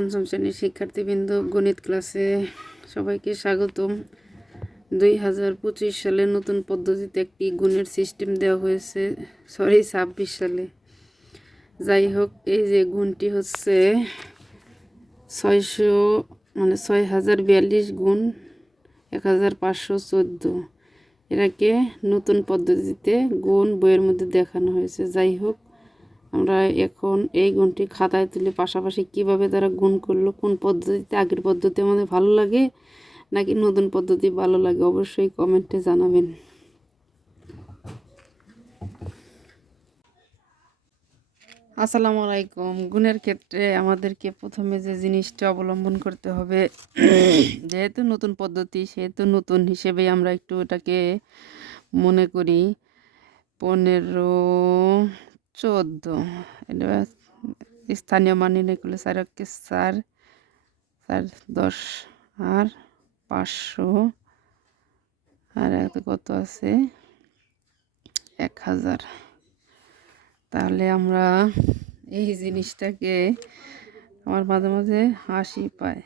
পঞ্চম শ্রেণীর শিক্ষার্থীবৃন্দ, গণিত ক্লাসে সবাইকে স্বাগতম। 2025 সালে নতুন পদ্ধতিতে একটি গুণের সিস্টেম দেওয়া হয়েছে, 26 সালে। যাই হোক, এই যে গুণটি হচ্ছে 6042 গুণ 1514। এটাকে নতুন পদ্ধতিতে গুণ বইয়ের মধ্যে দেখানো হয়েছে। যাই হোক, আমরা এখন এই গুণটি খাতায় তুলে পাশাপাশি কিভাবে তারা গুণ করলো, কোন পদ্ধতিতে, আগের পদ্ধতি আমাদের ভালো লাগে নাকি নতুন পদ্ধতি ভালো লাগে, অবশ্যই কমেন্টে জানাবেন। আসসালামু আলাইকুম। গুণের ক্ষেত্রে আমাদেরকে প্রথমে যে জিনিসটা অবলম্বন করতে হবে, যেহেতু নতুন পদ্ধতি সেহেতু নতুন হিসেবে আমরা একটু এটাকে মনে করি 1514। এটা স্থানীয় মান নির্ণয় করলে 4 4 4 10 আর 500 আর এত কত আছে 1000। তাহলে আমরা এই জিনিসটাকে আমার মাঝে মাঝে হাসি পায়,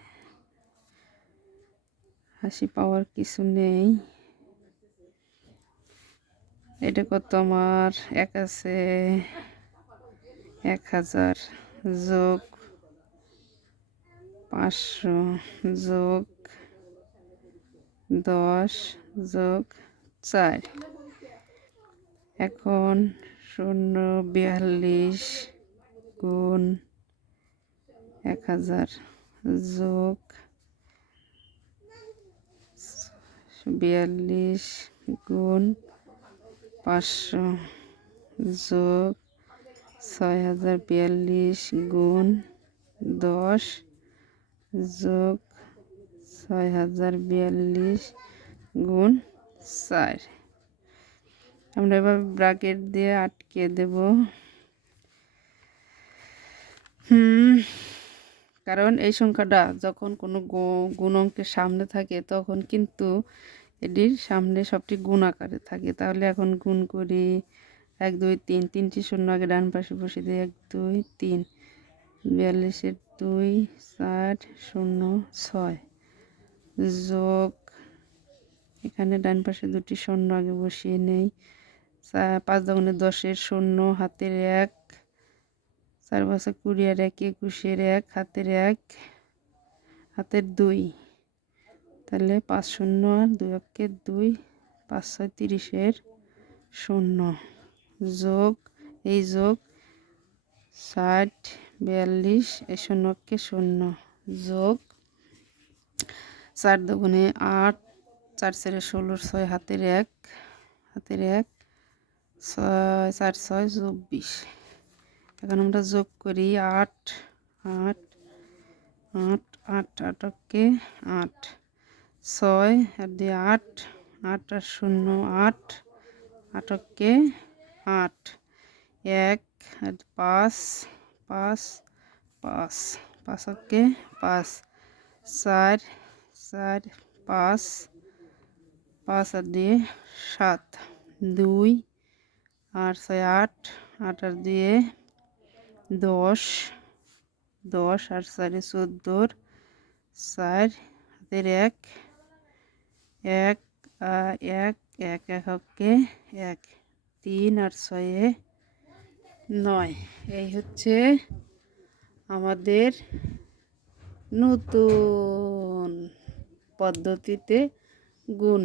হাসি পাওয়ার কিছু নেই। এটা কত আমার এক আছে 1000 যোগ 500 যোগ 10 যোগ 4। এখন 042 গুণ 1000 যোগ 42 গুণ 500 যোগ 6042 গুণ 10 যোগ 6042 গুণ 4। আমরা এবার ব্র্যাকেট দিয়ে আটকে দেব, কারণ এই সংখ্যাটা যখন কোনো গুণ অঙ্কের সামনে থাকে তখন কিন্তু এটির সামনে সবটি গুণ আকারে থাকে। তাহলে এখন গুণ করি 1 2 3, 3টি শূন্য আগে ডান পাশে বসিয়ে দিই। 1 2 3, 42-এর 2 4 0 6 যোগ, এখানে ডান পাশে দুটি শূন্য আগে বসিয়ে নেই। 5 দুগুণে 10-এর 0 হাতের 1, 4 5 20 আর 1 21-এর 1 হাতের 1 হাতের 2। তাহলে 5 0 আর 2 1 2, 5 6 30-এর 0 যোগ, এই যোগ 60 42 এই 0 1 0 যোগ 4 দুগুণে 8, 4 4 16, 6 হাতের 1 হাতের 1 6 4 6 24। এখন আমরা যোগ করি 8 8 8 8 8 কে 8 6 আর 2 8 8 আর 0 8 8 কে 8 1 আর 5 5 5 5 কে 5 4 4 5 5 আর 2 7 2 আর 6 8 8 আর 2 10 10 আর 4 14 4 হাতের 1 1 1 1 1 কে 1 3 আর 6 9। এই হচ্ছে আমাদের নতুন পদ্ধতিতে গুণ।